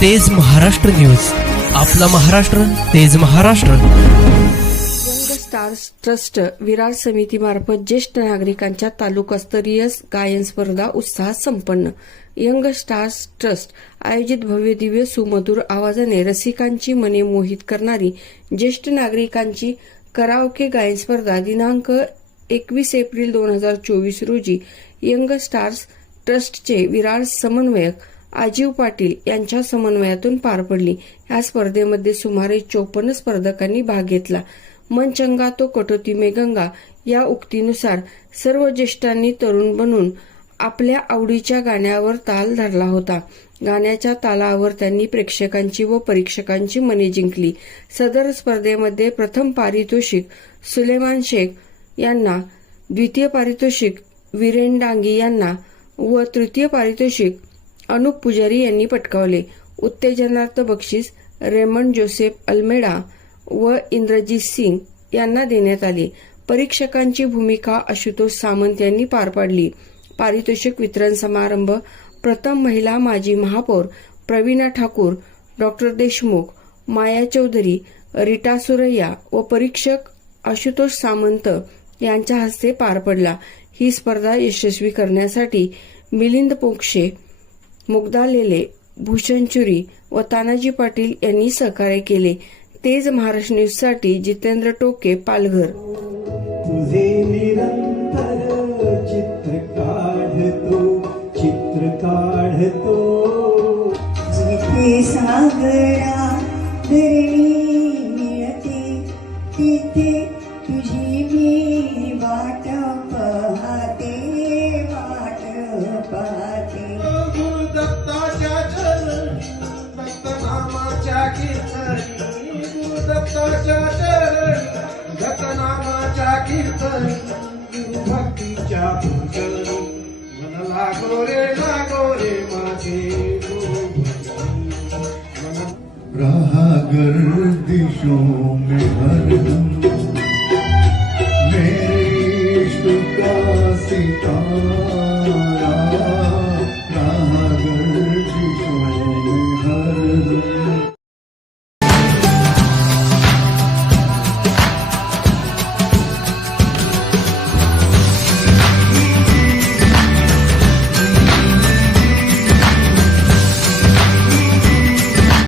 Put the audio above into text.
तेज महाराष्ट्र न्यूज. आपला Maharashtra Tej Maharashtra. Young stars trust Virar समितीमार्फत ज्येष्ठ नागरिकांच्या तालुकास्तरीय गायन स्पर्धा उत्साहात संपन्न. यंग स्टार्स ट्रस्ट आयोजित भव्य दिव्य सुमधुर आवाजाने रसिकांची मने मोहित करणारी ज्येष्ठ नागरिकांची कराओके गायन स्पर्धा दिनांक एकवीस एप्रिल दोन हजार चोवीस रोजी यंग स्टार्स ट्रस्टचे विरार समन्वयक आजीव पाटील यांच्या समन्वयातून पार पडली. या स्पर्धेमध्ये सुमारे चोपन्न स्पर्धकांनी भाग घेतला. मन चंगा तो कटोती मे गंगा या उक्तीनुसार सर्व ज्येष्ठांनी तरुण बनून आपल्या आवडीच्या गाण्यावर ताल धरला होता. गाण्याच्या तालावर त्यांनी प्रेक्षकांची व परीक्षकांची मने जिंकली. सदर स्पर्धेमध्ये प्रथम पारितोषिक सुलेमान शेख यांना द्वितीय पारितोषिक विरेन डांगी यांना व तृतीय पारितोषिक. अनुप पुजारी यांनी पटकावले. उत्तेजनार्थ बक्षीस रेमंड जोसेफ अल्मेडा व इंद्रजीत सिंग यांना देण्यात आले. परीक्षकांची भूमिका आशुतोष सामंत यांनी पार पाडली. पारितोषिक वितरण समारंभ प्रथम महिला माजी महापौर प्रवीणा ठाकूर डॉक्टर देशमुख माया चौधरी रीटा सुरैया व परीक्षक आशुतोष सामंत यांच्या हस्ते पार पडला. ही स्पर्धा यशस्वी करण्यासाठी मिलिंद पोक्षे मुग्धा लेले भूषण चुरी व तानाजी पाटील यांनी सहकार्य केले. तेज महाराष्ट्र न्यूजसाठी जितेंद्र टोके पालघर. तुझे निरंतर चित्र काढतो चित्र काढतो. जिथे सागरा धरणी मिळते तिथे गुरुदत्ताच्या चरणी दत्तनामाच्या कीर्तनी गुरुभक्तीच्या भजनी मन लागो रे लागो रे माझे गुरुभक्ती मन रहा गर्दिशों में हरदम मेरे इश्क का सितारा